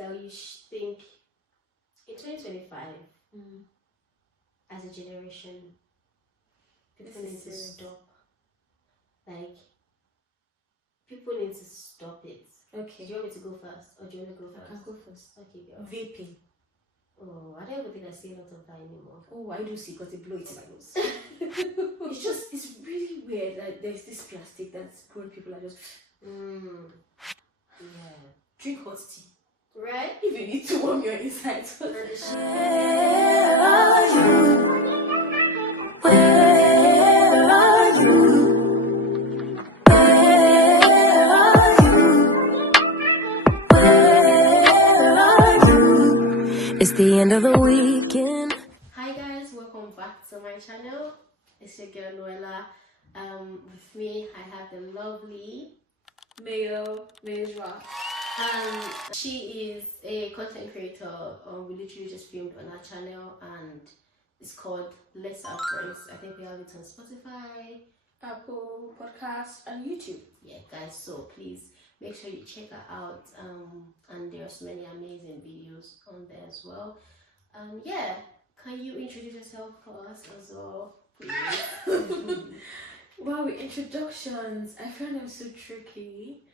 that you think in 2025, as a generation, people need to stop. Like, people need to stop it. Okay. Do you want me to go first, or do you want to go first? I can go first. Okay, girl. Vaping. Oh, I don't even think I see a lot of that anymore. Oh, I do see, because they blow it in my nose. It's really weird. Like, there's this plastic that's grown people are just. Yeah. Drink hot tea. Right? If you need to warm your insides. Where are you? Where are you? Where are you? Where are you? It's the end of the weekend. Hi guys, welcome back to my channel. It's your girl Nuella. With me I have the lovely Maeyojoie. She is a content creator. We literally just filmed on our channel, and it's called Let's Have Friends. I think we have it on Spotify, Apple Podcast, and YouTube. Yeah, guys. So please make sure you check her out. And there's many amazing videos on there as well. Yeah, can you introduce yourself for us as well, please? Wow, introductions. I find them so tricky.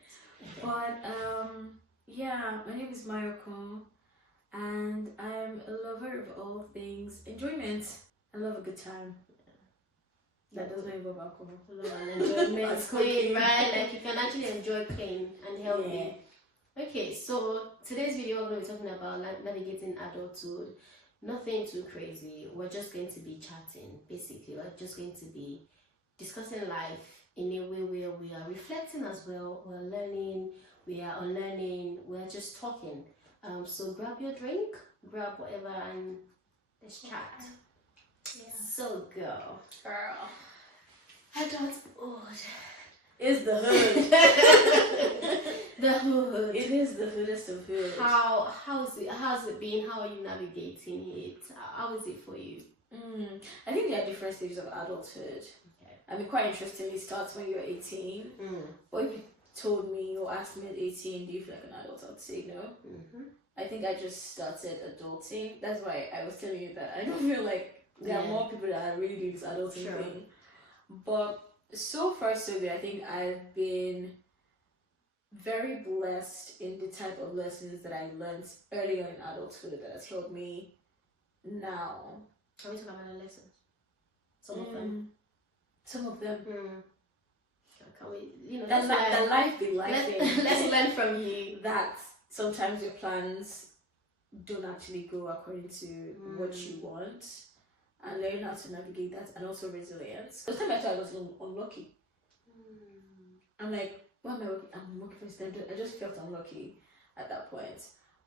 But yeah, my name is Maeyojoie, and I'm a lover of all things enjoyment. I love a good time. That doesn't involve alcohol. Love and enjoyment, clean, right? Like you can actually enjoy clean and healthy. Yeah. Okay, so today's video we're going to be talking about navigating adulthood. Nothing too crazy. We're just going to be chatting. Basically, we're just going to be discussing life in a way where we are reflecting as well. We're learning, we are unlearning, we're just talking. So grab your drink, grab whatever, and let's chat. Yeah. So girl, adulthood is the hood. The hood. It is the hoodest of hood. How's it been? How are you navigating it? How is it for you? I think there are different stages of adulthood. I mean, quite interestingly, it starts when you're 18. But if you told me or asked me at 18, do you feel like an adult, I would say no. I think I just started adulting. That's why I was telling you that I don't feel like there are more people that are really doing this adulting thing. But so far, so good. I think I've been very blessed in the type of lessons that I learned earlier in adulthood that has helped me now. Can we talk about the lessons? Some of them. Some of them. Can we, the life be life. Let's learn from you. That sometimes your plans don't actually go according to what you want, and learn how to navigate that, and also resilience. The time I thought I was unlucky. I'm like, why am I working? I'm working for instance. I just felt unlucky at that point.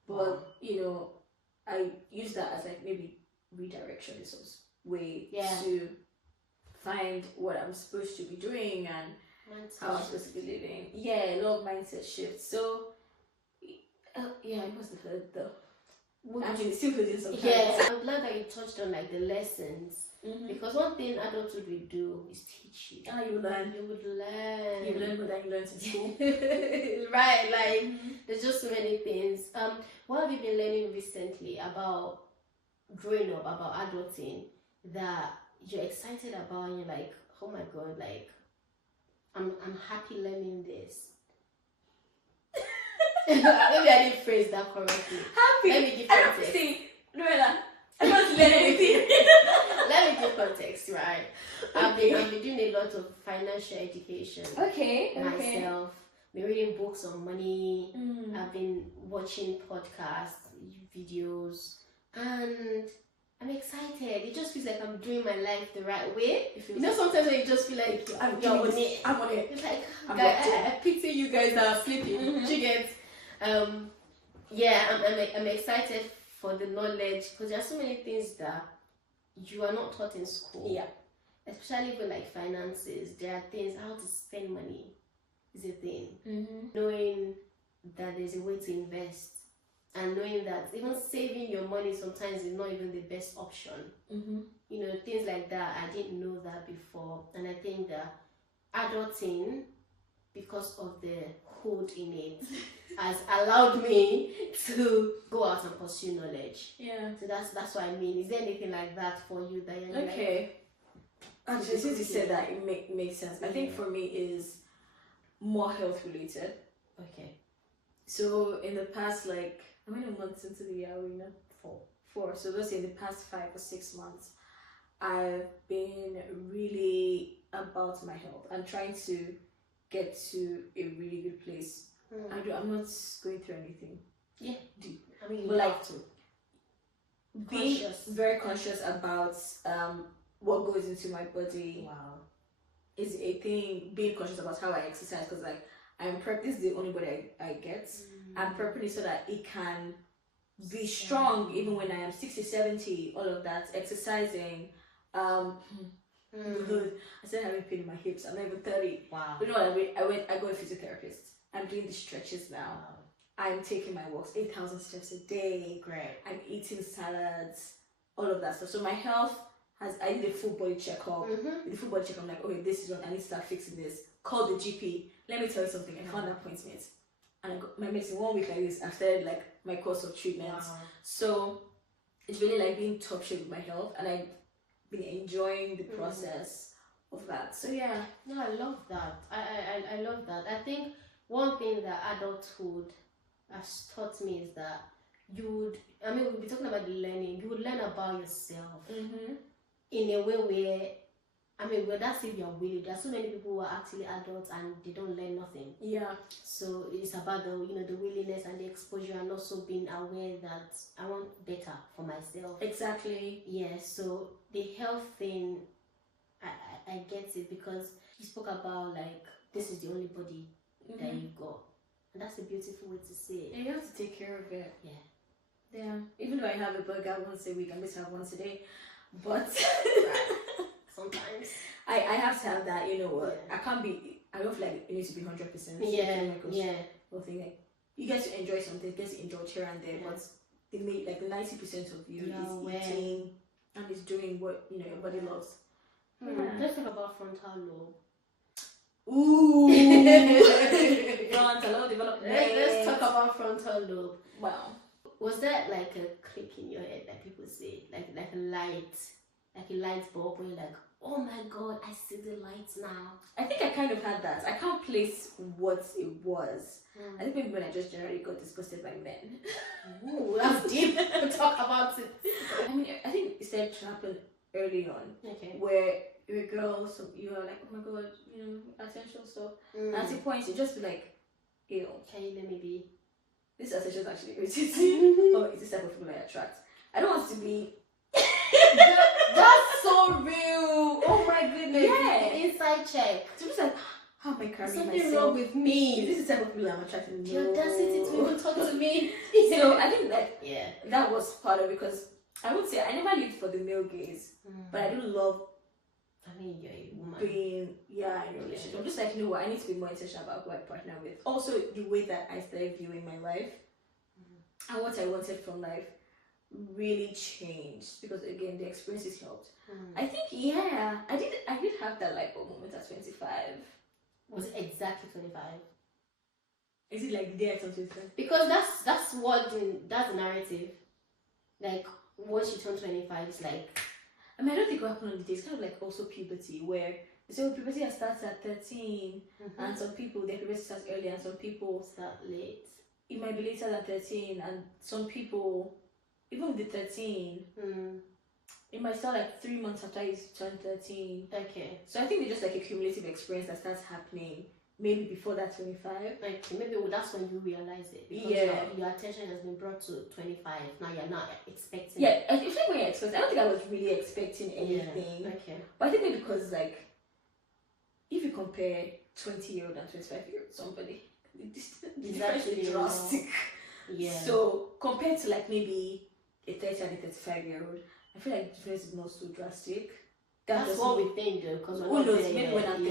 But you know, I use that as like maybe redirection in some way to find what I'm supposed to be doing and how I'm supposed to be living. Yeah, a lot of mindset shifts. So yeah, it was the third though. Actually, still feeling sometimes. Yeah, I'm glad that you touched on like the lessons, because one thing adulthood will do is teach you. You learn. You would learn. You learn more than you learned in school. Right, like there's just so many things. What have you been learning recently about growing up, about adulting, that you're excited about and you're like, oh my god, like I'm happy learning this? Maybe I didn't phrase that correctly. Happy. Let me give context. Nuella, I don't learn anything. Let me give context, right? I've been doing a lot of financial education. Myself. Been reading books on money. I've been watching podcasts, videos, and I'm excited. It just feels like I'm doing my life the right way. You know, sometimes when you just feel like I'm on it. It's like, I picture you guys are sleeping. You get, yeah, I'm excited for the knowledge, because there are so many things that you are not taught in school. Yeah. Especially for like finances, there are things, how to spend money is a thing. Knowing that there's a way to invest, and knowing that even saving your money sometimes is not even the best option. You know, things like that. I didn't know that before, and I think that adulting, because of the adulthood in it has allowed me to go out and pursue knowledge. Yeah. So that's what I mean. Is there anything like that for you that you're like? Okay. Actually, since you said that, it makes sense. I think for me is more health related. Okay. So in the past, like, how many months into the year are we now? 4. So let's say in the past 5 or 6 months, I've been really about my health. I'm trying to get to a really good place. I'm not going through anything. Yeah. Deep. I mean, you But like have to. being Conscious. very conscious about what goes into my body. Wow. Is a thing. Being conscious about how I exercise, because like I'm prep. This is the only body I get. I'm prepping it so that it can be strong even when I am 60, 70, all of that. Exercising. I still having pain in my hips. I'm not even 30. Wow. You know what I go to a physiotherapist. I'm doing the stretches now. Wow. I'm taking my walks, 8,000 steps a day. Great. I'm eating salads, all of that stuff. So my health I did a full body checkup. With the full body checkup, I'm like, okay, this is what I need to start fixing this. Call the GP. Let me tell you something. I found an appointment. And I got my medicine 1 week like this. I started like my course of treatment. Wow. So it's really like being top shape with my health, and I've been enjoying the process of that. So yeah. No, I love that. I love that. I think one thing that adulthood has taught me is that we'll be talking about the learning. You would learn about yourself in a way where that's if you're willing. There are so many people who are actually adults and they don't learn nothing. Yeah. So it's about the willingness and the exposure, and also being aware that I want better for myself. Exactly. Yeah. So the health thing, I get it, because you spoke about like this is the only body that you got, and that's a beautiful way to say it. And you have to take care of it. Yeah. Yeah. Even though I have a burger once a week, I miss have once a day, but sometimes I have to have that. You know what? Yeah. I can't be. I don't feel like it needs to be 100%. Yeah. Nothing like you get to enjoy something, get to enjoy here and there, but they make like the 90% of you is eating and is doing what your body loves. Let's talk about frontal lobe. Ooh. Frontal lobe development. Let's talk about frontal lobe. Wow. Was that like a click in your head, like people say, like a light bulb, where you're like, oh my god, I see the lights now? I think I kind of had that. I can't place what it was. I think maybe when I just generally got disgusted by men. Ooh, that's deep. Talk about it. I mean, I think it started to happen early on. Okay. Where you're a girl, so you are like, oh my god, essential stuff. And at a point, you just be like, ew. Can you let me be? This essential is actually irritating. Or it's the type of people I attract. I don't want to be. That's so real. Oh my goodness. Yeah. The inside check. So just like, how am I carrying Something myself? wrong with me. Is this the type of people I'm attracting? The audacity to even talk to me. So I think that Yeah. that was part of it, because I would say I never lived for the male gaze, but I do love I mean, you're a woman. being in a relationship. I'm just like, you know what, I need to be more intentional about who I partner with. Also, the way that I started viewing my life and what I wanted from life really changed, because again, the experiences helped. I think I did have that light bulb moment at 25. Was it exactly 25? Is it like there at 25? Because that's the narrative. Like once you turn 25, it's like, I mean, I don't think what happened on the day. It's kind of like also puberty, where so puberty starts at 13, and some people their puberty starts early, and some people start late. It might be later than 13, and some people, even with the 13, it might start like 3 months after you turn 13. Okay. So I think it's just like a cumulative experience that starts happening maybe before that 25. Okay, maybe that's when you realize it. Because your attention has been brought to 25. Now you're not expecting. Yeah, I think when you're expecting, I don't think I was really expecting anything. Yeah. Okay. But I think maybe because like, if you compare 20-year-old and 25-year-old somebody, the difference is drastic. Yeah. So compared to like maybe a 30 and a 35-year-old, I feel like the difference is not so drastic. That's what we think though, because who knows? Maybe when I'm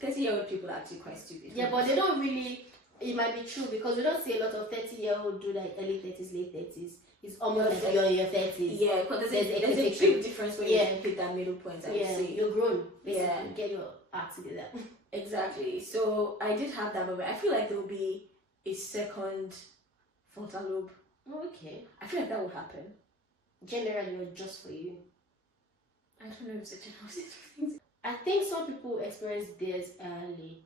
30-year-old people are actually quite stupid. Yeah, but they don't really. It might be true, because we don't see a lot of 30-year-old do like early 30s, late 30s. It's almost like you're in your 30s. Yeah, because there's a big difference when you hit that middle point. I would say you're grown. Basically. Yeah, Get your act together. Exactly. So I did have that moment. I feel like there will be a second frontal lobe. Okay. I feel like that will happen. Generally, or just for you? I don't know if it's a general thing. I think some people experience theirs early.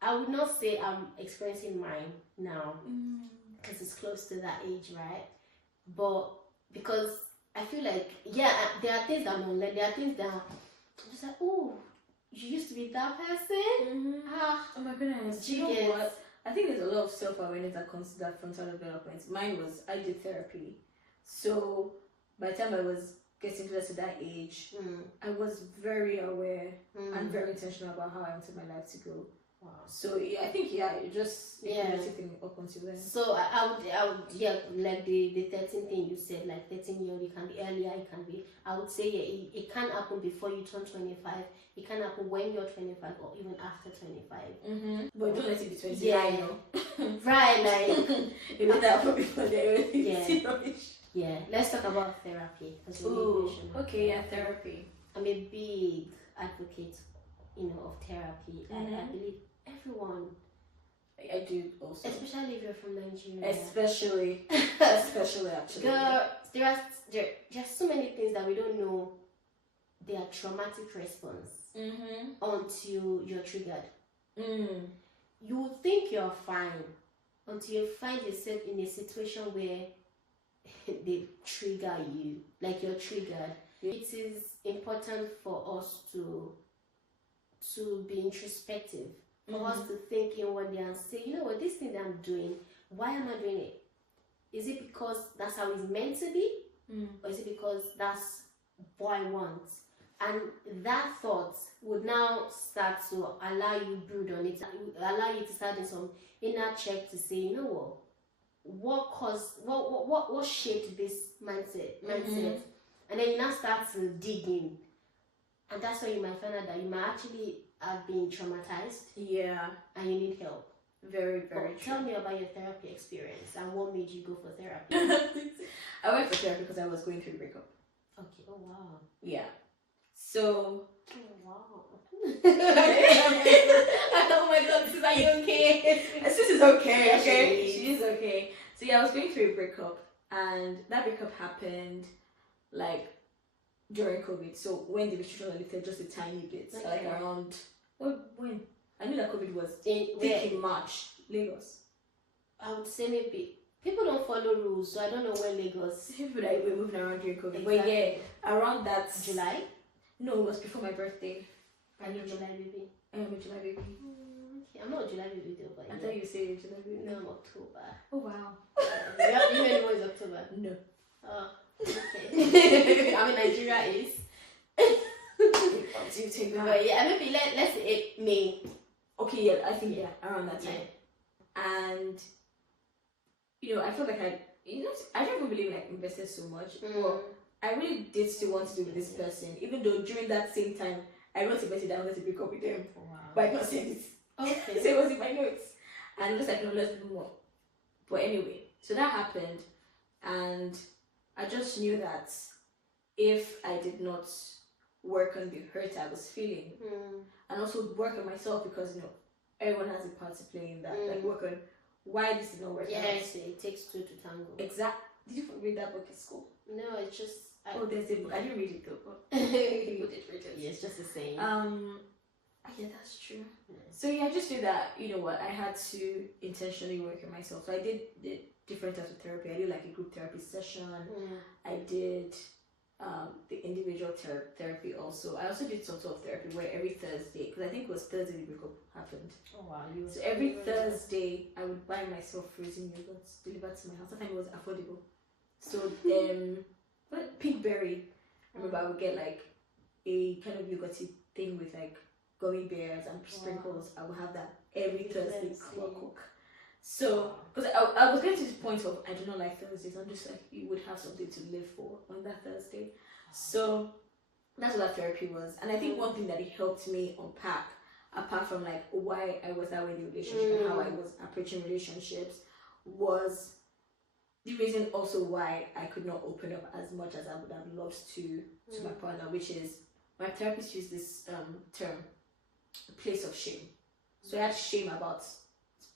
I would not say I'm experiencing mine now because it's close to that age, right? But because I feel like, yeah, there are things that I'm learning. There are things that I'm just like, oh, you used to be that person? Oh my goodness. Do you know what? I think there's a lot of self-awareness that comes to that frontal development. Mine was, I did therapy. So by the time I was getting close to that age, I was very aware and very intentional about how I wanted my life to go. Wow. So yeah, I think you just thing up until then. So I would like the 13 thing you said, like 13-year-old, it can be earlier, it can be, I would say it can happen before you turn 25, it can happen when you're 25 or even after 25. But don't let it be 29. Yeah. Right, like you know that happen before they Yeah, let's talk about therapy. Okay, yeah, therapy. I'm a big advocate, of therapy, and I believe everyone. I do also. Especially if you're from Nigeria. Especially actually. Girl, there are so many things that we don't know their traumatic response until you're triggered. You would think you're fine until you find yourself in a situation where they trigger you, like you're triggered. It is important for us to be introspective, for us to think inwardly and say, you know what, this thing that I'm doing, why am I doing it? Is it because that's how it's meant to be? Or is it because that's what I want? And that thought would now start to allow you brood on it, allow you to start in some inner check to say, you know what shaped this mindset? And then you now start to dig in. And that's why you might find out that you might actually have been traumatized. Yeah. And you need help. Very, very true. Tell me about your therapy experience and what made you go for therapy. I went for therapy because I was going through a breakup. Okay, oh wow. Yeah. So. Oh wow. Oh my god, Sis, are you okay? Sis is okay, Yeah, okay? She is okay. So yeah, I was going through a breakup, and that breakup happened like during COVID. So when the restrictions were lifted just a tiny bit, like around when I knew that COVID was in March, Lagos. I would say maybe people don't follow rules, so I don't know when Lagos. People that were moving around during COVID. Exactly. But yeah, around that July? No, it was before my birthday. Are you a July baby? I'm a July baby. Okay. I'm not a July baby though, but I thought you said July baby. No, I'm October. Oh wow. You know it's October? No. Oh, okay. I mean Nigeria is. But yeah, maybe let's say May. Okay, yeah, I think around that time. Yeah. And I felt like I don't even believe I invested so much, but I really did still want to do with this person, even though during that same time I wrote a message that I wanted to break up with them. Wow. But I not sent it. Okay. So it was in my notes. And just like, no, let's do more. But anyway, so that happened, and I just knew that if I did not work on the hurt I was feeling, and also work on myself, because everyone has a part to play in that. Like work on why this did not work out. Yes, it takes two to tango. Exactly. Did you read that book in school? No, it's just. There's a book. I didn't read it though. But people did read it. Yeah, it's just the same. Yeah, that's true. Yeah. So yeah, I just knew that I had to intentionally work on myself. So I did different types of therapy. I did like a group therapy session. I did the individual therapy also. I also did some sort of therapy where every Thursday, because I think it was Thursday the breakup happened. Oh wow! So every Thursday I would buy myself frozen yogurts delivered to my house. That time it was affordable. So Pinkberry. I remember I would get like a kind of yogurty thing with like gummy bears and sprinkles. I would have that every Thursday cook. So, because I was getting to this point of I do not like Thursdays. I'm just like, you would have something to live for on that Thursday. So that's what that therapy was. And I think one thing that it helped me unpack, apart from like why I was that way in the relationship and how I was approaching relationships, was the reason also why I could not open up as much as I would have loved to my partner, which is my therapist used this term, a place of shame. So I had shame about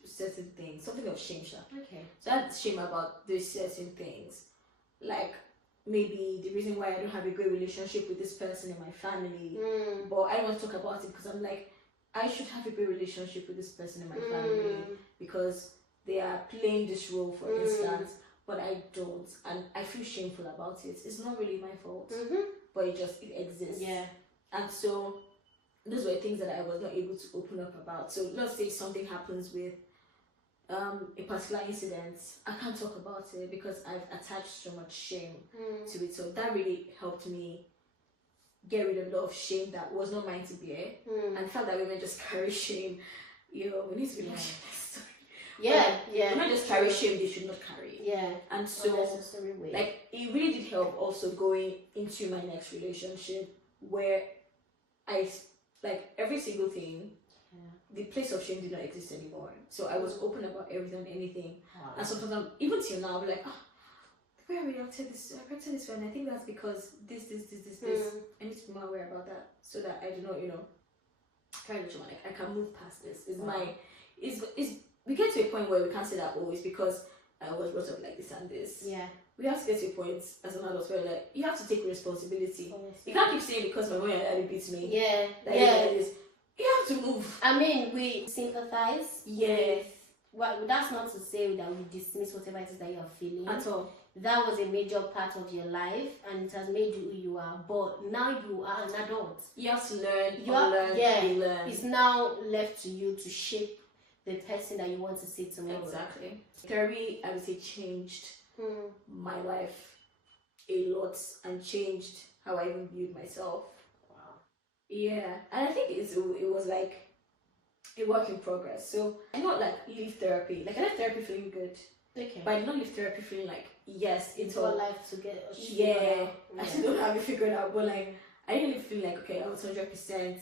certain things, something of shame. Okay. So I had shame about those certain things, like maybe the reason why I don't have a great relationship with this person in my family, but I don't want to talk about it because I'm like, I should have a great relationship with this person in my family because they are playing this role, for instance, but I don't, and I feel shameful about it. It's not really my fault, but it exists. Yeah. And so those were things that I was not able to open up about. So let's say something happens with a particular incident, I can't talk about it because I've attached so much shame to it. So that really helped me get rid of a lot of shame that was not mine to bear, and felt that women just carry shame. We need to be like, women just carry shame they should not carry. Yeah. And so like it really did help also going into my next relationship where I like every single thing. The place of shame did not exist anymore. So I was open about everything and anything. Wow. And sometimes even till now I'm like, the way I reacted this one, I think that's because this. I need to be more aware about that so that I do not, carry the trauma. Like I can move past this. We get to a point where we can't say that always because I was brought up like this and this. Yeah. We have to get to a point as an adult where like you have to take responsibility. You can't keep saying because my mom and daddy beats me. Yeah. You have to move. I mean, we sympathize. Yes. Well, that's not to say that we dismiss whatever it is that you are feeling. At all. That was a major part of your life and it has made you who you are. But now you are an adult. You have to learn, learn. It's now left to you to shape the person that you want to see tomorrow. Exactly. Therapy, I would say, changed my life a lot and changed how I even viewed myself. Yeah, and I think it was like a work in progress. So I did not like leave therapy. Like I left therapy feeling good. Okay. But I did not leave therapy feeling like it's all life to get. I still don't have it figured out. But like I didn't really feel like okay, I was 100%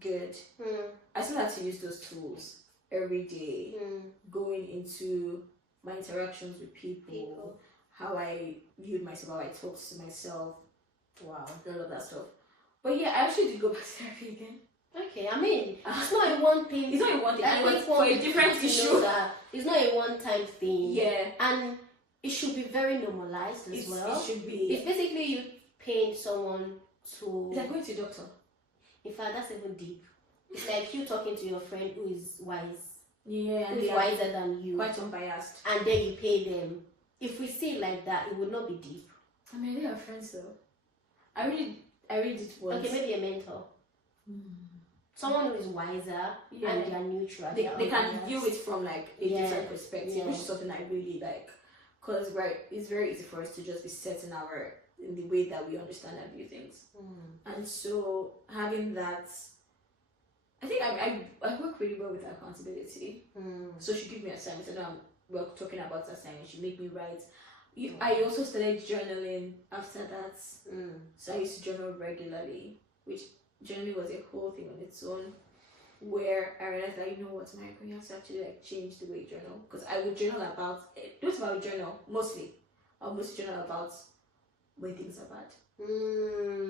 good. I still had to use those tools every day, going into my interactions with people, how I viewed myself, how I talked to myself. Wow, all of that stuff. But yeah, I actually did go back to therapy again. Okay, I mean, it's not a one thing. It's not a one thing. It was for a different issue. It's not a one-time thing. Yeah. And it should be very normalized as well. It should be. It's basically you paying someone to... It's like going to a doctor. In fact, that's even deep. It's like you talking to your friend who is wise. Yeah. Who is wiser than you. Quite unbiased. And then you pay them. If we see it like that, it would not be deep. I mean, they are friends though. I really did once. Okay, maybe a mentor. Someone who is wiser and they are neutral. They can view it from like a different perspective, which is something I really like. Because it's very easy for us to just be set in the way that we understand and view things. And so having that, I think I work really well with accountability. So she give me assignments. I know we're talking about assignments. She make me write. I also started journaling after that. So I used to journal regularly, which journaling was a whole thing on its own, where I realized that you have to actually like change the way you journal. Because I would journal about mostly. I would mostly journal about when things are bad.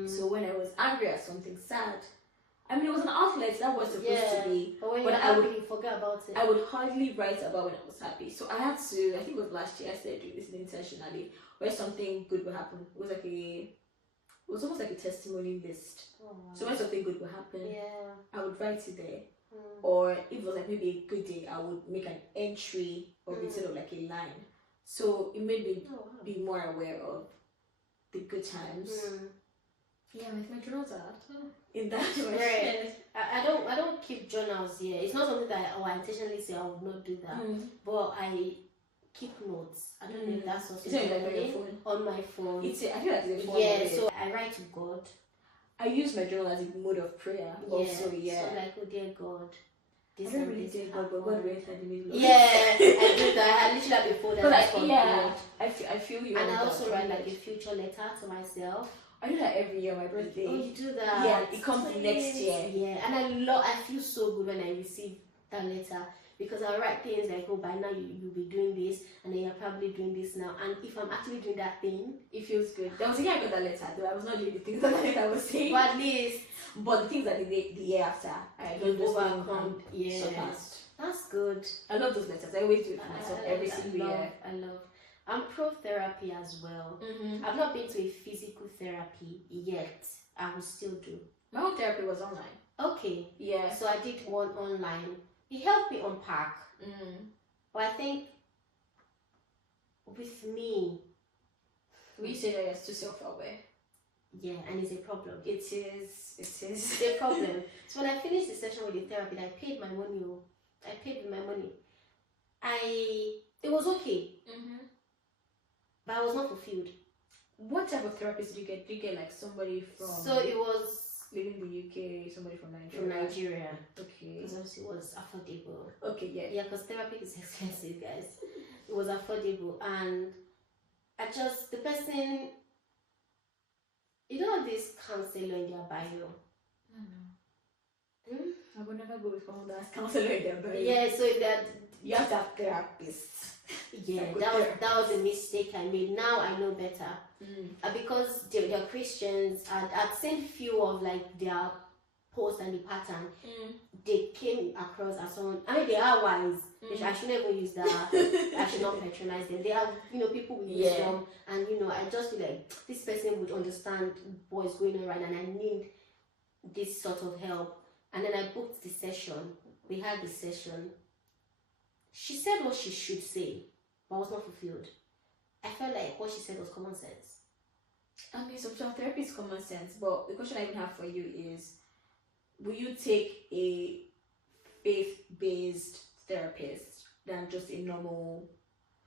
So when I was angry at something sad, I mean, it was an outlet that was supposed to be. But when you forget about it. I would hardly write about when I was happy. So I had to, I think it was last year, I started doing this intentionally, where something good would happen. It was almost like a testimony list. So when something good would happen, I would write it there. Or if it was like maybe a good day, I would make an entry of instead of like a line. So it made me be more aware of the good times. Yeah, my journals are in that way. I don't keep journals here. It's not something that I intentionally say I would not do that. But I keep notes. I don't know if that's also on my phone. I feel like it's a phone. Yeah, so I write to God. I use my journal as a mode of prayer. Also, So like, oh dear God. I don't really dear God, but God will enter the middle. Yeah, I do that. I literally have a folder that's called God. I feel you. And I also write like a future letter to myself. I do that every year on my birthday. Oh, you do that? Yeah, it comes the next year. Yeah, and I feel so good when I receive that letter because I'll write things like, oh, by now you'll be doing this, and then you're probably doing this now. And if I'm actually doing that thing, it feels good. There was a year I got that letter, though I was not doing the things that I was saying. but at least, but the things that the year after, I you've don't overcome. Yeah, surpassed. that's good. I love those letters. I always do it for myself every single year. I love. I'm pro therapy as well. Mm-hmm. I've not been to a physical therapy yet. I will still do. My own therapy was online. Okay. Yeah. So I did one online. It helped me unpack. But I think with me, we say that you're too self-aware. yeah, and it's a problem. It is. It's a problem. So when I finished the session with the therapist, I paid my money. I paid with my money. It was okay, but I was not fulfilled. What type of therapist did you get? Did you get like somebody from? So it was living in the UK, somebody from Nigeria. from Nigeria. Okay. Because obviously it was affordable. Okay, yeah. Yeah, because therapy is expensive, guys. It was affordable, and the person, you know, this counselor in their bio. I would never go with someone that's counselor in their bio. Yeah, so if that You have to have therapists. yeah, that was a mistake I made. Now I know better. Because they're Christians, and I'd seen few of like their posts and the pattern. They came across as someone. I mean, they are wise. I should never use that. I should not patronize them. They are, people with wisdom, and I just feel like this person would understand what's going on right now, and I need this sort of help. And then I booked the session. We had the session. She said what she should say, but I was not fulfilled. I felt like what she said was common sense. I mean, some therapy is common sense, but the question I even have for you is, will you take a faith-based therapist than just a normal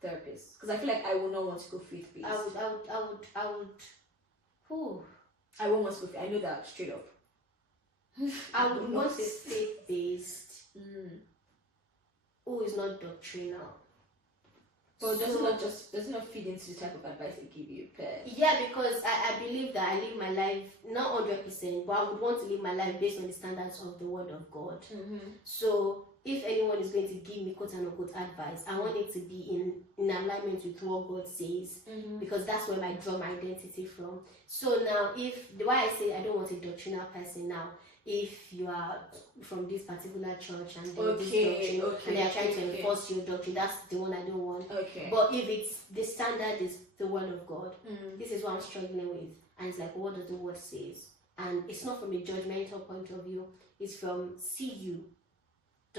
therapist? Because I feel like I would not want to go faith-based. I would. Who? I won't want to go faith. I know that straight up. I would want a faith-based. Who is not doctrinal. But does it not feed into the type of advice they give you? Yeah, because I believe that I live my life not 100%, but I would want to live my life based on the standards of the Word of God. So if anyone is going to give me quote unquote advice, I want it to be in alignment with what God says, because that's where I draw my identity from. So now, why I say I don't want a doctrinal person now. If you are from this particular church and this doctrine, and they are trying to enforce your doctrine, that's the one I don't want. But if it's the standard is the Word of God, this is what I'm struggling with. And it's like, what does the Word says? And it's not from a judgmental point of view. It's from, see you.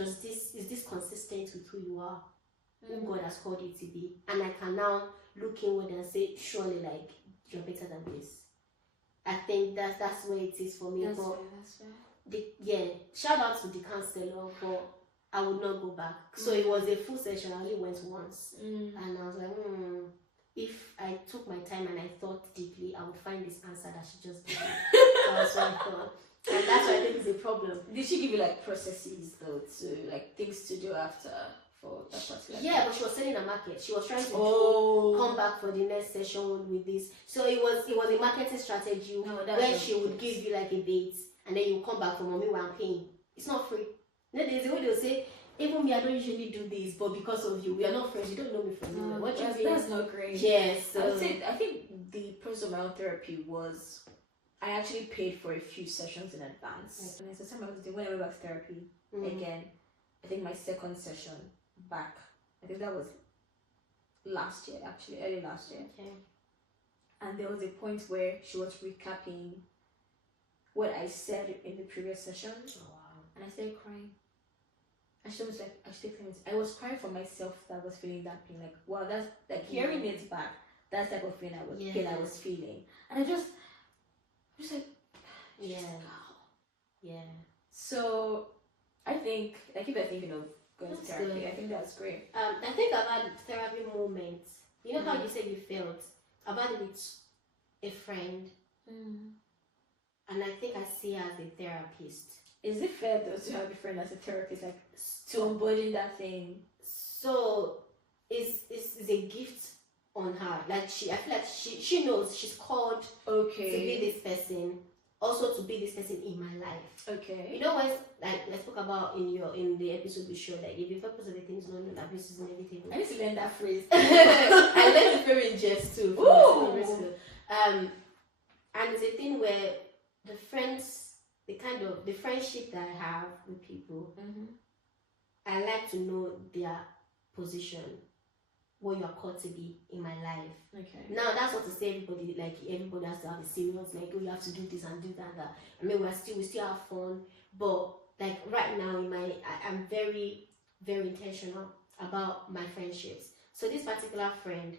Is this consistent with who you are? Who God has called you to be? And I can now look inward and say, surely, like, you're better than this. I think that's where it is for me. That's fair. Shout out to the counselor, but I would not go back. So it was a full session. I only went once, and I was like, if I took my time and I thought deeply, I would find this answer that she just gave me. That's what I thought, and that's why I think it's a problem. Did she give you like processes though, to like things to do after? But she was selling a market. She was trying to come back for the next session with this. So it was a marketing strategy where she would give you like a bait, and then you come back for mommy when I'm paying. It's not free. Then there's a way they'll say, even me, I don't usually do this, but because of you, we are not friends. You don't know me from anywhere. What you mean? That's not great. Yes. So I think the process of my own therapy was, I actually paid for a few sessions in advance. And it's the time I was doing when I went back to therapy again. I think my second session back, I think that was last year, actually early last year. And there was a point where she was recapping what I said in the previous session. And I started crying, and she was like, I was crying for myself that was feeling that pain, like, wow, that's like hearing it back, that's the type of pain I was feeling. And I just like, so I think, like, if you're thinking of going to therapy, I think that's great. I think I've had therapy moments. You know how you said you felt? I've had it with a friend, and I think I see her as a therapist. Is it fair though to have a friend as a therapist, like to embody that thing? So it's a gift on her. Like I feel like she knows she's called to be this person. also to be this person in my life. Okay. You know what? Like I spoke about in the episode we showed, like if the purpose of the thing is not known, abuse is inevitable. I need to learn that phrase. I learned it very in jest too. Ooh. And it's a thing where the friendship that I have with people, I like to know their position, what you are called to be in my life. Okay. Now that's not to say everybody has to have a serious, like, oh, you have to do this and do that. I mean, we still have fun, but like right now I'm very, very intentional about my friendships. So this particular friend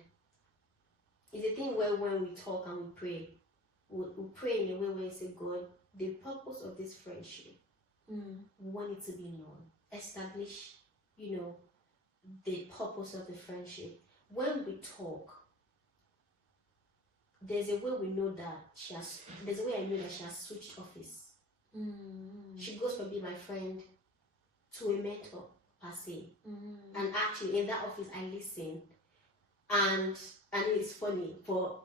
is a thing where when we talk and we pray, we pray in a way where we say, God, the purpose of this friendship, we want it to be known. Establish, the purpose of the friendship. When we talk, there's a way we know that there's a way I know that she has switched office. She goes from being my friend to a mentor per se. And actually in that office I listen. And it's funny, but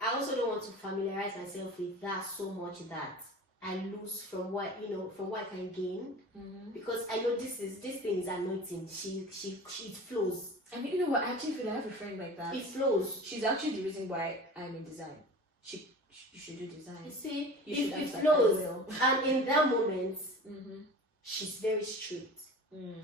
I also don't want to familiarize myself with that so much that I lose from what I can gain, because I know this thing is anointing. It flows. I mean, you know what? I actually feel I have a friend like that. It flows. She's actually the reason why I'm in design. You should do design. You see, it flows, and in that moment, she's very strict.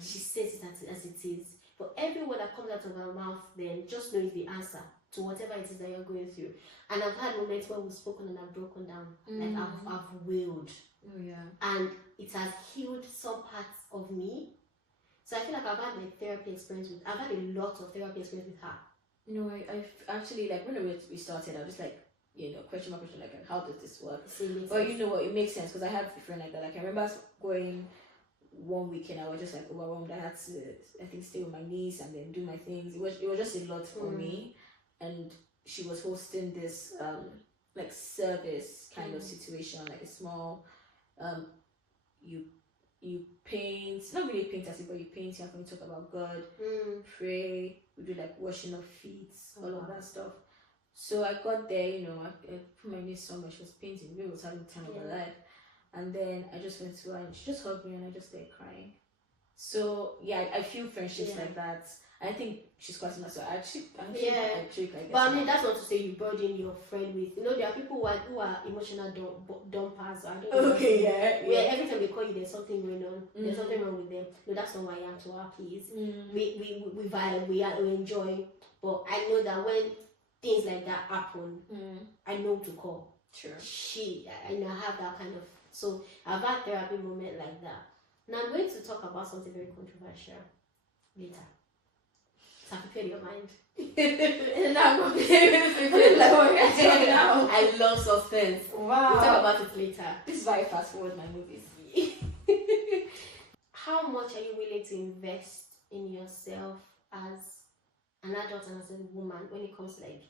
She says it as it is. But every word that comes out of her mouth, then just know is the answer to whatever it is that you're going through. And I've had moments where we've spoken and I've broken down, like I've wailed. Oh yeah. And it has healed some parts of me. So I feel like I've had a lot of therapy experience with her. You know, I actually, like, when we started, I was like, question my question, like, how does this work? But you know what, it makes sense, because I have a friend like that. Like, I remember going one weekend, I was just like overwhelmed. I had to, I think, stay with my niece and then do my things. It was just a lot for me. And she was hosting this like service kind of situation, like a small you paint, not really paint as it, but you paint, you have to talk about God, pray, we do like washing of feet, all of that stuff. So I got there, I put my niece somewhere, she was painting, we was having the time of her life. And then I just went to her and she just hugged me and I just started crying. So yeah, I feel friendships like that. I think she's quite nice. So I actually like. But I mean, that's not to say you burden your friend with. There are people who are emotional dumpers. I don't know. Okay, Where every time they call you, there's something going on. There's something wrong with them. No, that's not why I am to her, please. We vibe, we enjoy. But I know that when things like that happen, I know to call. Sure. I have that kind of. So I've had therapy moment like that. Now I'm going to talk about something very controversial later. So prepare your mind. I love suspense. Wow. We'll talk about it later. This is why I fast forward my movies. How much are you willing to invest in yourself as an adult and as a woman when it comes to, like,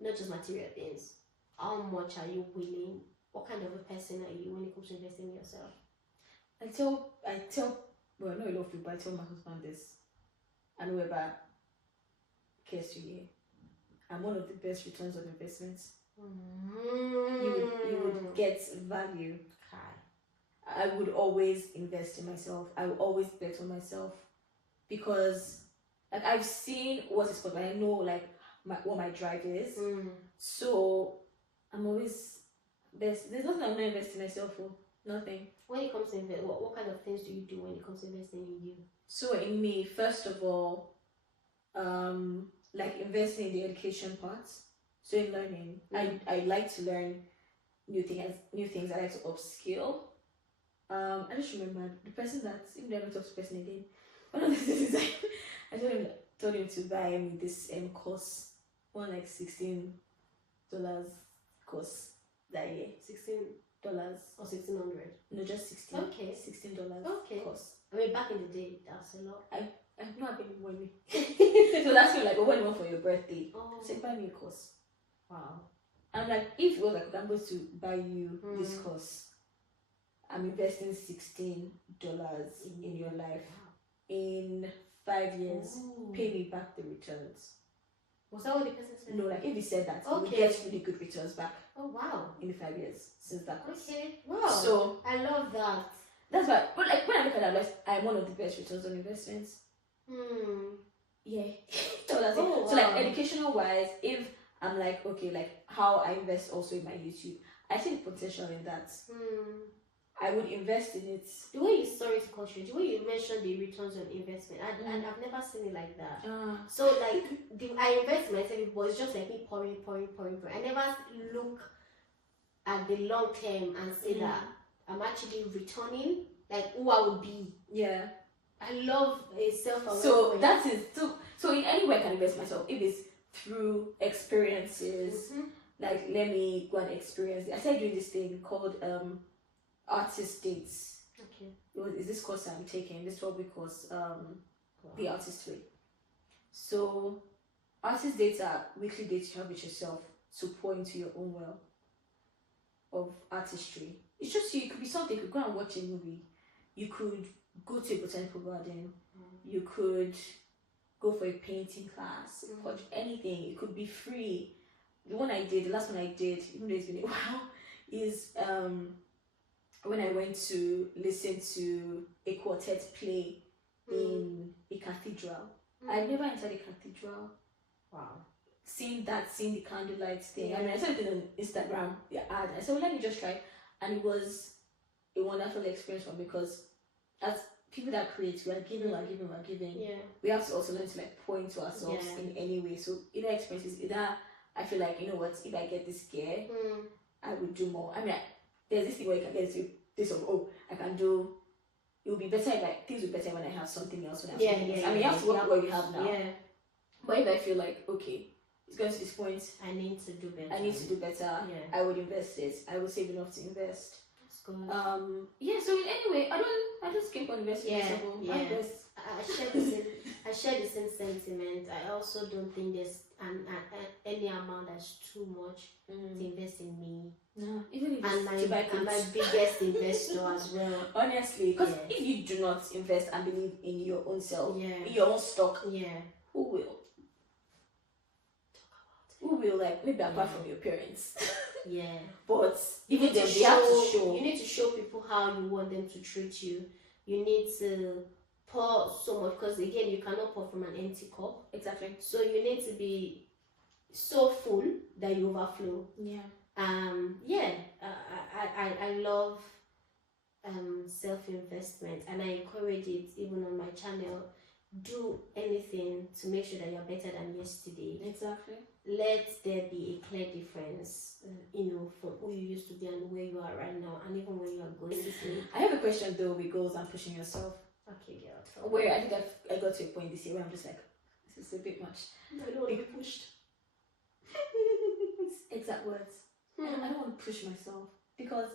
not just material things? How much are you willing? What kind of a person are you when it comes to investing in yourself? I tell well, not a lot of people, I tell my husband this, and whoever cares to hear, I'm one of the best returns on investments. You would get value. I would always invest in myself. I would always bet on myself, because like I've seen what it's called, but I know like what my drive is. So I'm always best. There's nothing I'm not investing in myself for. Nothing. When it comes to invest, what kind of things do you do when it comes to investing in you? So in me, first of all, like investing in the education part. So in learning, I like to learn new things. I like to upskill. I just remember the person that, even though I don't talk to the person again, one of the things I told him to buy me this course, one like $16 course that year. $16 or 1,600? No, just 16. Okay. $16 Okay. course. I mean, back in the day, that's a lot. I've not been money. So that's me like, what do you want for your birthday? Say, buy me a course. Wow. I'm like, if it was like, I'm going to buy you this course, I'm investing $16 in your life. In 5 years, pay me back the returns. Was that what the person said? No, like if he said that, he would Okay. get really good returns back Oh wow. in the 5 years since that course. Okay. Wow. So I love that. that's why, but like when I look at advice, I'm one of the best returns on investments. Yeah. So that's it. Oh, So like wow. educational wise, if I'm like, okay, like how I invest also in my YouTube, I see the potential in that. I would invest in it. The way you, sorry to cut you, the way you mentioned the returns on investment, and I've never seen it like that. So like I invest myself, but it's just like me pouring. I never look at the long term and say that I'm actually returning, like who I would be. Yeah. I love a self-aware. So that is so in any way I can invest myself. If it's through experiences, like let me go and experience it. I started doing this thing called artist dates. Okay. Is this course I'm taking, this 12-week course, the artist way. So artist dates are weekly dates you have with yourself to pour into your own well of artistry. It's just you could be something, you could go and watch a movie, you could go to a botanical garden, you could go for a painting class, watch anything, it could be free. The last one I did, even though it's been a while, is when I went to listen to a quartet play in a cathedral. I've never entered a cathedral. Wow. Seeing the candlelight thing. Yeah. I mean, I saw it on Instagram, the ad. I said, well, let me just try. And it was a wonderful experience for me because as people that create, we're giving. Yeah. We have to also learn to like pour into ourselves in any way. So either experiences, I feel like, you know what, if I get this gear, I would do more. I mean, there's this thing where you can get to this of, I can do, it will be better if things will be better when I have something else. When I have something else. I mean, you have to work with what you have now. Yeah. But if I feel like, okay, it's going to this point, I need to do better. Yeah. I would invest it. I would save enough to invest. That's good. So in any way, I just keep on investing in myself. I share the same sentiment. I also don't think there's any amount that's too much to invest in me. No, even if and it's my biggest investor as well. Honestly, because if you do not invest and believe in your own self, in your own stock, who will? Who will, like, maybe apart from your parents? But even them, they have to show. You need to show people how you want them to treat you. You need to pour so much, because again, you cannot pour from an empty cup. Exactly. So you need to be so full that you overflow. I love self-investment, and I encourage it even on my channel. Do anything to make sure that you're better than yesterday. Exactly. Let there be a clear difference, from who you used to be and where you are right now, and even where you are going to be. I have a question though with goals and pushing yourself. Okay, girl. Where I think I got to a point this year where I'm just like, this is a bit much. I don't want to be pushed. Exact words. I don't want to push myself because,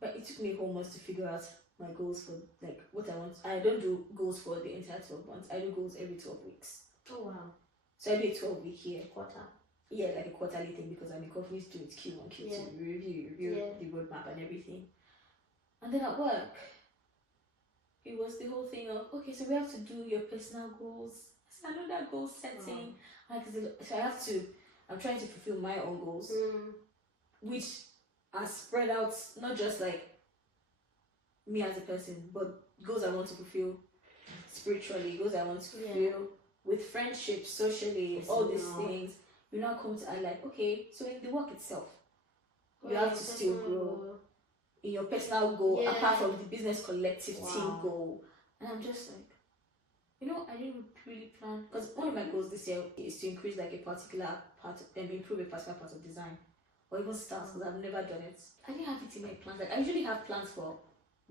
but it took me a whole month to figure out my goals for like what I want. I don't do goals for the entire 12 months. I do goals every 12 weeks. Oh wow. So I do a 12-week here. Quarter. Yeah, like a quarterly thing because I'm a company to do it Q1, Q2, review the roadmap and everything. And then at work, it was the whole thing of, okay, so we have to do your personal goals. So another goal setting. So I'm trying to fulfill my own goals, which are spread out, not just like me as a person, but goals I want to fulfill spiritually, goals I want to fulfill with friendships, socially, all these things. You now come to like, okay, so in the work itself, you have to still grow in your personal goal, apart from the business collective team goal. And I'm just like, I didn't really plan, because one of my goals this year is to increase like a particular part and improve a particular part of design, or even stars, because I've never done it. I didn't have it in my plans. Like I usually have plans for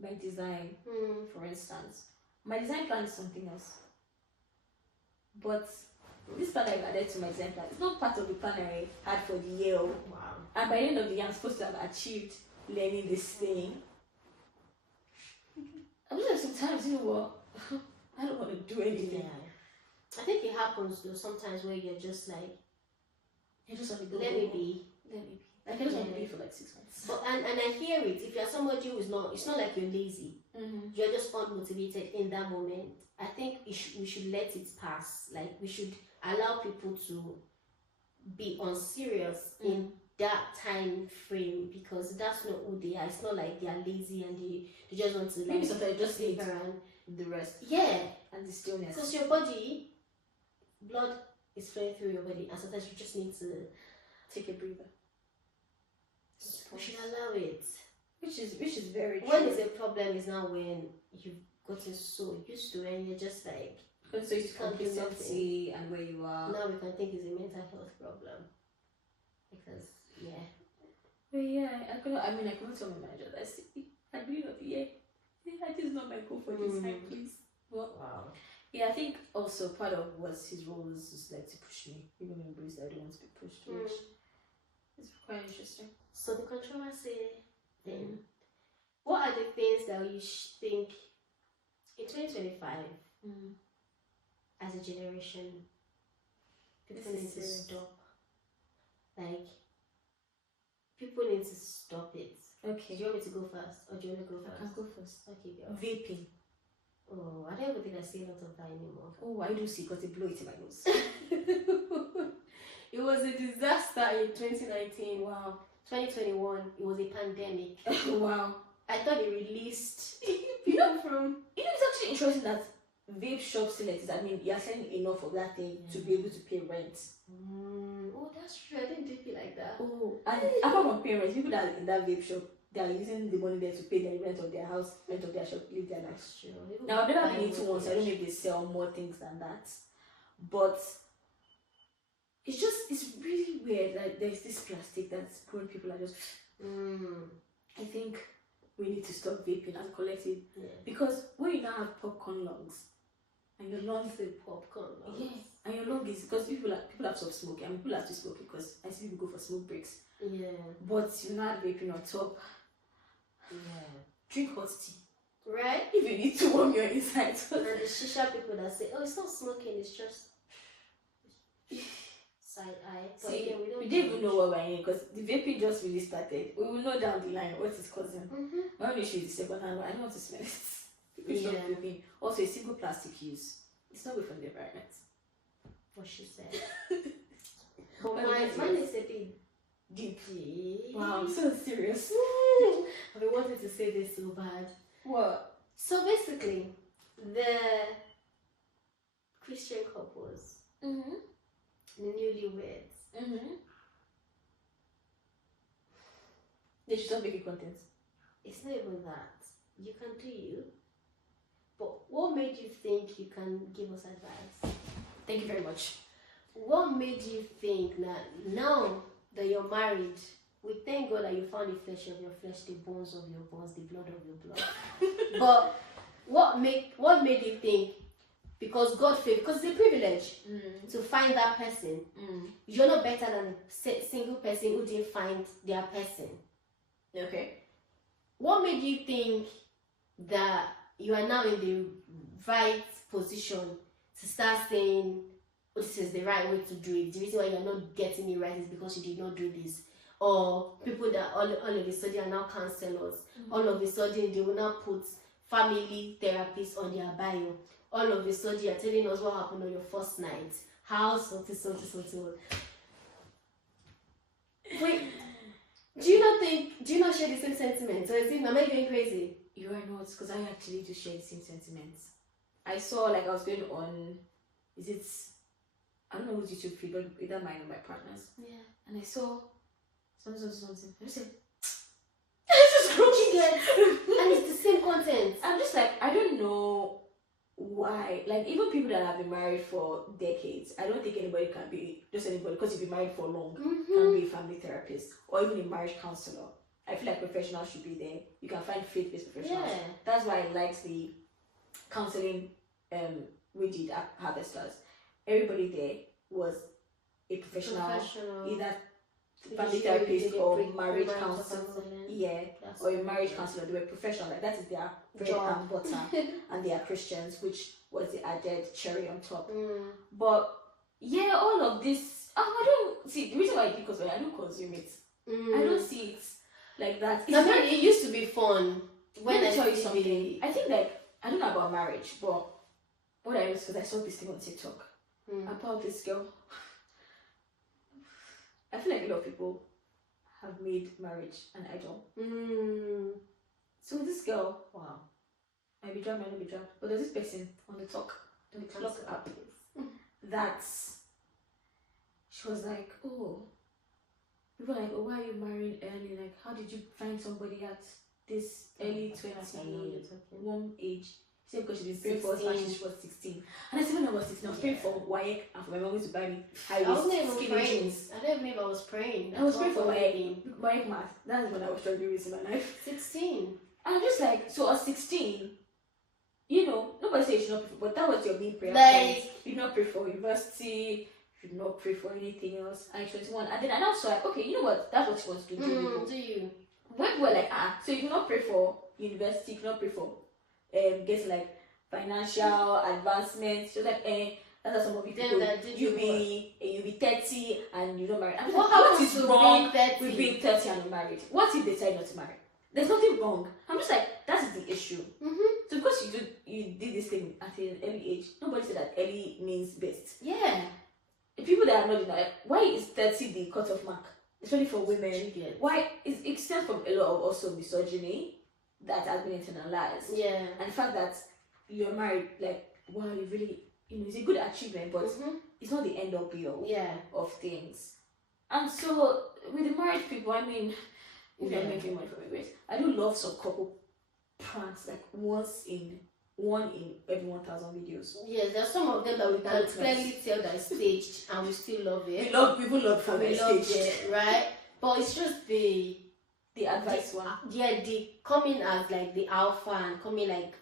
my design, for instance. My design plan is something else, but this plan I've added to my design plan is not part of the plan I had for the year. Wow. And by the end of the year, I'm supposed to have achieved learning this thing. I'm just like, sometimes, you know what? I don't want to do anything. I think it happens though sometimes where you're just like, You just want to go. let me be. Like I just want to be for like 6 months. But and I hear it. If you're somebody who is not, it's not like you're lazy. You're just unmotivated in that moment. I think we should let it pass. Like we should allow people to be unserious in that time frame, because that's not who they are. It's not like they are lazy and they just want to, like, Maybe sometimes just sleep need around. the rest. Yeah, And the stillness. because your body, blood is flowing through your body, and sometimes you just need to Take a breather. we should allow it. Which is very true. When is a problem is now when you've gotten so used to it and you're just like, Because so it's can't do nothing. complacency and where you are. now we can think it's a mental health problem. Because But yeah, I couldn't tell my manager that I really not this is not my goal for this time, please. But wow. yeah, I think also part of what his role was just like to push me, even embrace that I don't want to be pushed, which is quite interesting. So the controversy thing. What are the things that you think in 2025 as a generation people need to stop? Like, people need to stop it. Okay. Do you want me to go first, or do you want to go I first? can go first. Okay, girl. Vaping. Oh, I don't even think I see a lot of that anymore. Oh, I do see because they blow it in my nose. It was a disaster in 2019. Wow. 2021, it was a pandemic. Wow. I thought they released people from. It's actually interesting that vape shop still exist. I mean, you're selling enough of that thing to be able to pay rent. Oh, that's true. I didn't do it like that. Oh, and apart from paying rent, people that are in that vape shop, they are using the money there to pay the rent of their house, rent of their shop, live their life. That's true. Now, I've never been into one, so I don't know if they sell more things than that. But it's really weird. Like, there's this plastic that's poor people are just. I think we need to stop vaping as a collective. Yeah. Because when you now have popcorn lungs, and your lungs, The popcorn. yes, and your lung is, because people have to stop smoking. I mean, people have to smoke because I see people go for smoke breaks. Yeah. But you're not vaping on top. Yeah. Drink hot tea. Right? If you need to warm your inside. And the shisha people that say, oh, it's not smoking, it's just side eye. But See, yeah, we don't even know what we're in because the vaping just really started. We will know down the line what it's causing. My only issue is the second hand. I don't want to smell it. People stop vaping. Also, a single plastic use. It's not good for the environment. What she said. But mine is a bit deep. Wow, I'm so serious. I've been wanting to say this so bad. What? So basically, the Christian couples, the newlyweds, They should stop making content. it's not even that. You can do you. But what made you think you can give us advice? Thank you very much. What made you think that now that you're married, we thank God that you found the flesh of your flesh, the bones of your bones, the blood of your blood. But what made you think, because God favored, because it's a privilege to find that person. You're not better than a single person who didn't find their person. Okay. What made you think that you are now in the right position to start saying, oh, this is the right way to do it? The reason why you're not getting it right is because you did not do this. Or people that all of a sudden are now counselors. All of a sudden they will now put family therapists on their bio. All of a sudden you're telling us what happened on your first night. How something. Wait, do you not share the same sentiments? Or am I going crazy? You are not, because I actually do share the same sentiments. I saw, like, I was going on, I don't know whose YouTube feed, but either mine or my partner's. Yeah. And I saw something. I just said, It's just and it's the same content. I'm just like, I don't know why. Like, even people that have been married for decades, I don't think anybody can be, just anybody, because you've been married for long, can be a family therapist or even a marriage counselor. I feel like professionals should be there. You can find faith-based professionals. Yeah. That's why I liked the counseling we did at Harvesters. Everybody there was a professional. Either family therapist or marriage counselor. Yeah, That's or a marriage counselor. They were professional. Like, that is their bread and butter. And they are Christians, which was the added cherry on top. But yeah, all of this, I don't see the reason why I did, because I don't consume it. I don't see it like that. I mean, it used to be fun. When I tell you something, I think like I don't know about marriage, but what I was, because I saw this thing on TikTok about this girl. I feel like a lot of people have made marriage an idol. So this girl, wow, might be drunk, might not be drunk, but there's this person on the talk, the clock app, that she was like, oh, people are like, oh, why are you marrying early? Like, how did you find somebody at this early 21 age? She said because she didn't pray for us when she was 16. And I said when I was 16, I was praying for WAEC and for my mom to buy me high-waist skinny jeans. I don't believe I was praying. I was praying for WAEC math. That's when I was struggling with in my life. 16. And I'm just like, so at 16, you know, nobody said you should not pray for, but that was your main prayer point. You did not pray for university, you did not pray for anything else. And 21. And then I now saw like, okay, you know what? That's what she wants to do. Do you? When we were like, so you cannot pray for university, you cannot pray for getting like financial advancement. She was like, that's how some of people do. You be 30 and you don't marry. I'm like, what is wrong with being 30 and not married? What if they decide not to marry? There's nothing wrong. I'm just like, that's the issue. So because you did this thing at an early age, nobody said that early means best. Yeah. The people that are not like, why is 30 the cutoff mark? Especially for women. Why it stems from a lot of also misogyny that has been internalized. Yeah. And the fact that you're married, like, wow, you really, you know, it's a good achievement, but it's not the end all be all of things. And so with the married people, I mean, if you're making money from it, I do love some couple pranks, like one in every 1,000 videos. Yes, there's some of them that we can clearly tell that it's staged and we still love it. People love from we love it, right? But it's just the advice one. Yeah, the coming as like the alpha and coming like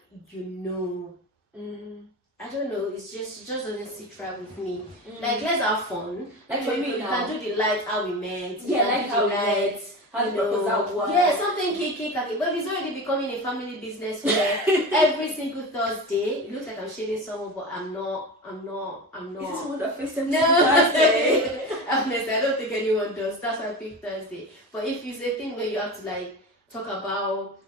I don't know, it just doesn't sit right with me. Like, let's have fun. Like for me we now, can do the light how we met. Yeah, like how we met. Yeah, something kiki. But it's already becoming a family business where every single Thursday it looks like I'm shading someone, but I'm not. Is this one that face No, Thursday? Honestly, I don't think anyone does. That's why I pick Thursday. But if you say thing where you have to like talk about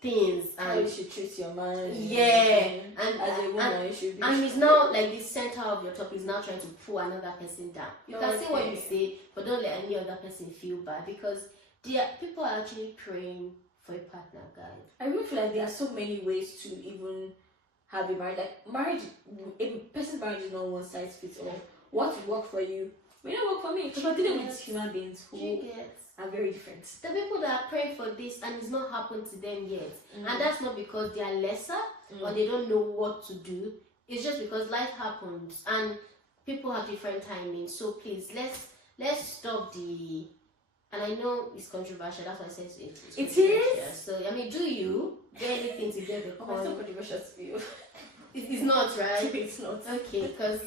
things and how you should treat your man, and as a woman you should be, and it's now like the center of your topic is now trying to pull another person down. You can say what you say, but don't let any other person feel bad, because people are actually praying for a partner, guys. I really feel like there are so many ways to even have a marriage. Like marriage, a person's marriage is not one size fits all. What will work for you may not work for me, because we're dealing with human beings who are very different. The people that are praying for this and it's not happened to them yet, and that's not because they are lesser or they don't know what to do. It's just because life happens and people have different timings. So please, let's stop the. And I know it's controversial. That's why I said it is. So I mean, do you get anything to get the point? It's not controversial to you. It's not, right? It's not. Okay, because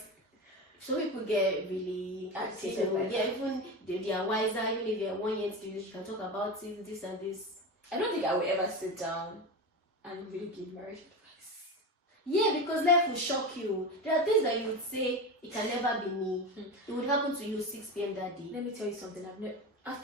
some people get really agitated. Even they are wiser. Even if they are 1 year into this, you can talk about this and this. I don't think I will ever sit down and really give marriage advice. Yeah, because life will shock you. There are things that you would say it can never be me. It would happen to you 6 p.m. that day. Let me tell you something. I've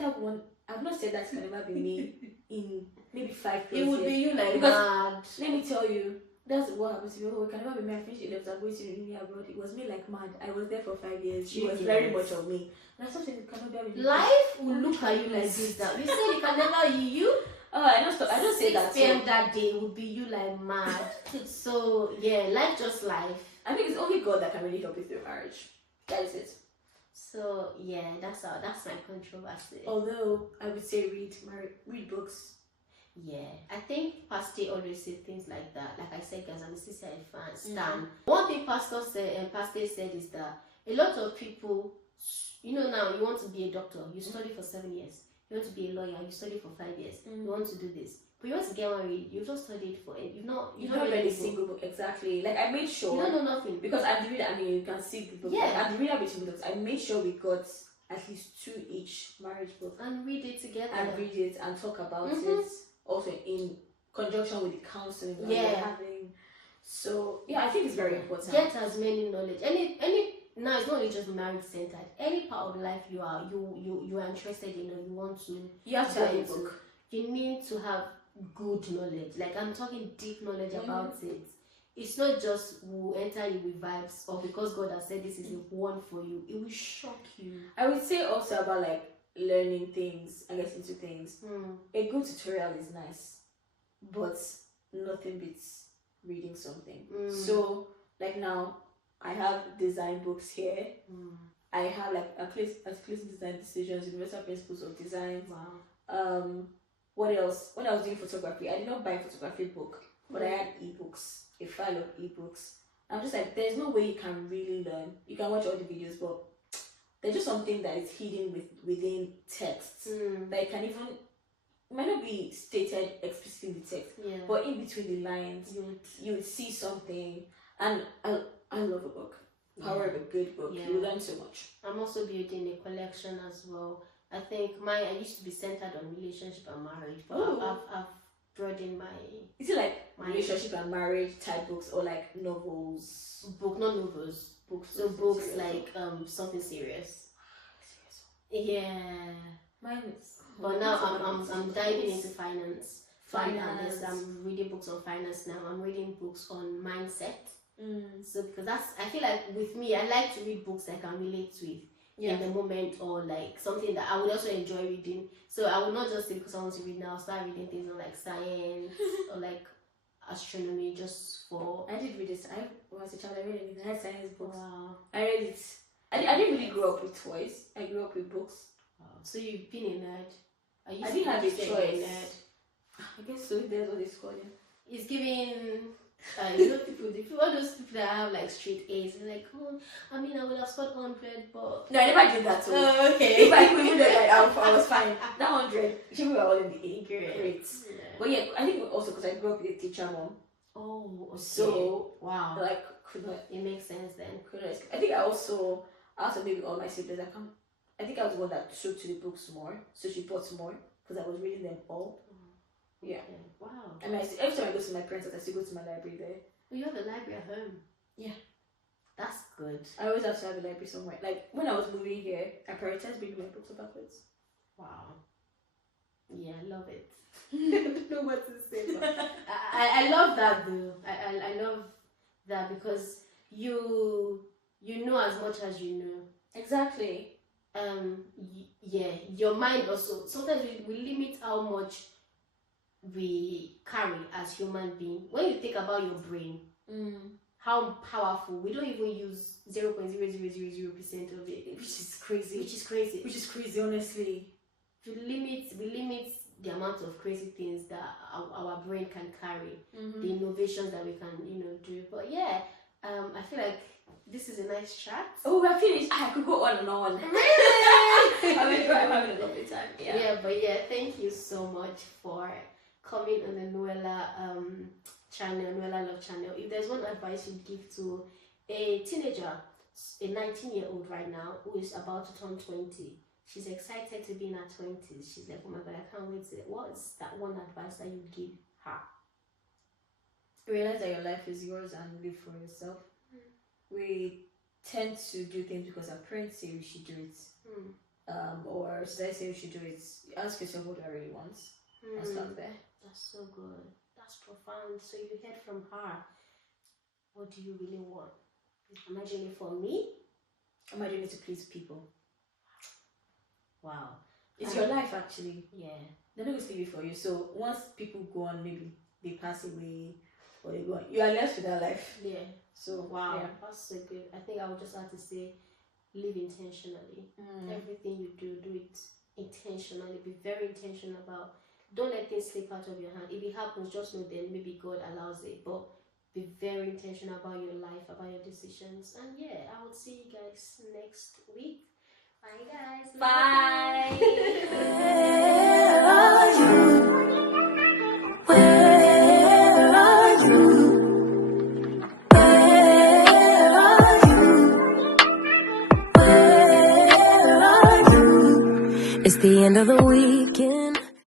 not said that it can never be me in maybe 5 years. It would be you like because mad. Let me tell you, that's what happened to me. Oh, it can never be me. I finished 11. I'm going to uni abroad. It was me like mad. I was there for 5 years. She was very much of me. And I something it cannot be me. Life will look at you like this. That you said it can never be you. Oh, I don't say that. 6 p.m. that day would be you like mad. So yeah, life just life. I think it's only God that can really help you through marriage. That is it. So yeah, that's my controversy. Although I would say read books. Yeah, I think Pastor always say things like that. Like I said, guys, I'm a CCI fan. Stan. One thing Pastor said is that a lot of people, now you want to be a doctor, you study for 7 years. You want to be a lawyer, you study for 5 years. You want to do this, but you want to get married, you've just studied for it. You've not read a single book. Exactly. Like I made sure. You don't know nothing because I'm the reader. I mean, you can see the book. Yeah. I'm the reader between books. I made sure we got at least 2 each marriage book and read it together. And read it and talk about it. Also in conjunction with the counseling that we're having. So yeah, I think it's very important. Get as many knowledge. Any now it's not only just marriage centered. Any part of life you are interested in, or you want to, You have to go have a into, book. you need to have good knowledge. Like, I'm talking deep knowledge about it. It's not just will enter you with vibes, or because God has said this is the one for you. It will shock you. I would say also about like learning things and getting into things. A good tutorial is nice, but nothing beats reading something. So like now I have design books here. I have like Articles Design Decisions, Universal Principles of Design. Wow. What else? When I was doing photography, I did not buy a photography book, but I had ebooks, a file of ebooks. I'm just like, there's no way you can really learn. You can watch all the videos, but there's just something that is hidden within texts that can even, it might not be stated explicitly in the text, but in between the lines, you would see something. And I love a book. Power of a good book. You learn so much. I'm also building a collection as well. I think I used to be centered on relationship and marriage, but I've broadened my... Is it like relationship and marriage type books, or like novels? Not novels. Books. So books like something serious. Yeah. Mine is... But now I'm diving into finance. I'm reading books on finance now. I'm reading books on mindset. So because I feel like with me, I like to read books that I can relate with in the moment, or like something that I would also enjoy reading. So I will not just say because I want to read now, I'll start reading things on like science or like astronomy just for... I did read this. I was a child, I read everything. I had science books. Wow. I read it. I didn't really grow up with toys. I grew up with books. Wow. So you've been a nerd. I didn't have a choice. I guess so. That's what it's called. It's giving... you know, all those people that have like straight A's, and like, oh, I mean, I would have scored 100, but... No, I never did that too. Oh, okay. If I could do that, I was fine. That 100, we were all in the A grades. Yeah. But yeah, I think also because I grew up with a teacher mom. Oh, okay. So, wow. Like, could not... It makes sense then. I think I also maybe all my siblings, I think I was the one that took to the books more, so she bought more, because I was reading them all. Yeah. Wow. I mean, every time I go to my parents' house, I still go to my library there. Well, you have a library at home. Yeah. That's good. I always have to have a library somewhere. Like, when I was moving here, I prioritized bringing my books backwards. Wow. Yeah, I love it. I don't know what to say, but I love that though. I love that because you know as much as you know. Exactly. Your mind also, sometimes we limit how much we carry as human being. When you think about your brain, how powerful, we don't even use 0.0000% of it, which is crazy, honestly. We limit the amount of crazy things that our brain can carry, the innovations that we can do. But yeah, I feel like this is a nice chat. Oh, we're finished. I could go on and on. I'm having a lovely time. But thank you so much for coming on the Nuella channel, Nuellalover channel. If there's one advice you'd give to a teenager, a 19-year-old right now who is about to turn 20, she's excited to be in her 20s. She's like, oh my God, I can't wait to... What is that one advice that you'd give her? Realize that your life is yours and live for yourself. We tend to do things because our parents say we should do it, or society say we should do it. You ask yourself, what do I really want? And start there. That's so good. That's profound. So you heard from her. What do you really want? Am I doing it for me? Am I doing it to please people? Wow. It's your life, actually. Yeah. They're not going to leave it for you. So once people go on, maybe they pass away, or they go on, you are left with that life. Yeah. So wow, yeah. That's so good. I think I would just have to say, live intentionally. Everything you do it intentionally. Be very intentional about. Don't let things slip out of your hand. If it happens, just know then maybe God allows it. But be very intentional about your life, about your decisions. And yeah, I will see you guys next week. Bye guys. Bye. Where are you? Where are you? Where are you? Where are you? It's the end of the weekend.